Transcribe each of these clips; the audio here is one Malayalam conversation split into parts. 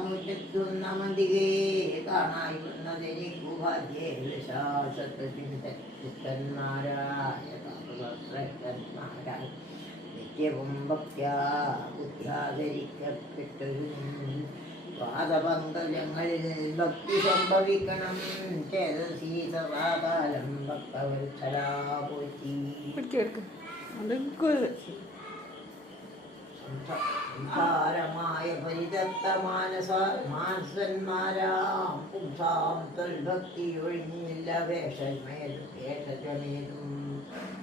മുറ്റത്തുന്നമതികേ കാണായി വന്നതെനിക്കു ഭാഗ്യന്മാരായ നിത്യവും ഭക്ത്യാ ബുദ്ധ്യാചരിക്കപ്പെട്ടൊരു പാദപങ്കജങ്ങളിൽ ഭക്തി സംഭവിക്കണം ചേതസീ സദാകാലം ഭക്തവത്സലാ പോറ്റി സംസാരമായ പരിതപ്ത മാനസന്മാരാം പുംസാം തൊൽഭക്തി ഒഴിഞ്ഞില്ല വേഷമേതും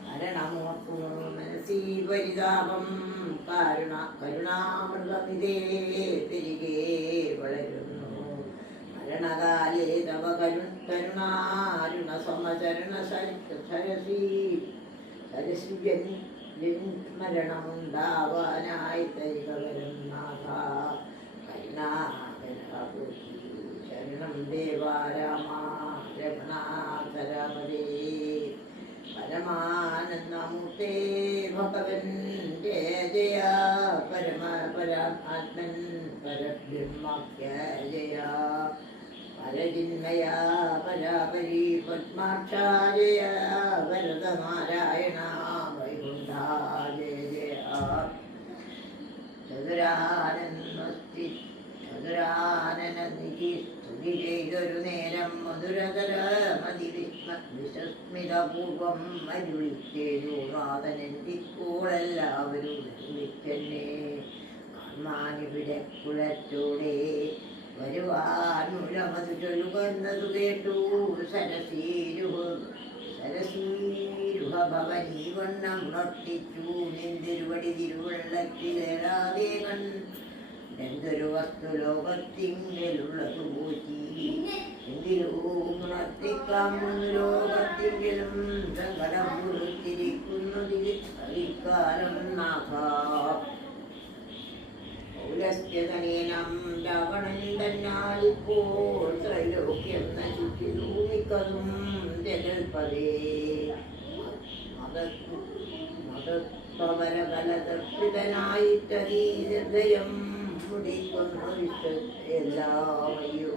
മരണമോർത്തു മനസീ പരിതാപം കരുണാമൃതമിതേ തിരികെ വളരുന്നു മരണകാലേ തവ കരുണാരുണ സമചരണ സരസി മരണമുണ്ടാവാനായി തരികവരും നാഥ ശരണം ദേവാരാമ രമണാധരമതേ പരമാനന്ദമൂർത്തേ ഭഗവൻ ജയ ജയ പരമാത്മൻ പരബ്രഹ്മക്യ ജയ പരജിന്മയ പരാപരി പത്മാക്ഷാജയ വരദനാരായണ വൈകുണ്ഠ ജയ ജയ ചതുരാനന്ദി സ്തുതി ചെയ്തൊരു നേരം മധുരതര വിസ്മിതപൂർവം അരുളിച്ചേരു നാഥനെന്തിക്കോളെല്ലാവരും വിളിച്ചെന്നെ കാൺമാനിവിടെ കുളത്തോടെ വരുവാൻ മുഴമതു ചൊല്ലുകന്നതു കേട്ടു സരസീരുഹ ഭവനീ വണ്ണം ഉണർത്തിച്ചു നിന്തിരുവടി തിരുവള്ളത്തിലേറാതെ എന്തൊരു വസ്തു ലോകത്തിങ്കലുള്ളതു പോറ്റി എങ്കിലും ഉണർത്തിക്കാം ലോകത്തിങ്കിലും സങ്കടം കൊടുത്തിരിക്കുന്നതിരിക്കാലം നാഥ പൗലസ്ത്യതനേനം രാവണൻ തന്നാലിപ്പോൾ ത്രൈലോക്യം നശിച്ചു മിക്കതും ജഗൽപദേ മതത്വരകലതർപ്പിതനായിട്ടീഹൃദയം എല്ലാമയ്യോ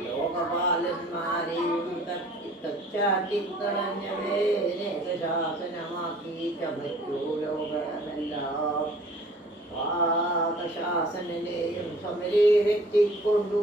ലോകപാലന്മാരെയും തച്ചാട്ടിക്കളഞ്ഞവേശാസനമാക്കി ചമച്ചു ലോകമെല്ലാം പാകശാസനെയും സമരേ എത്തിക്കൊണ്ടു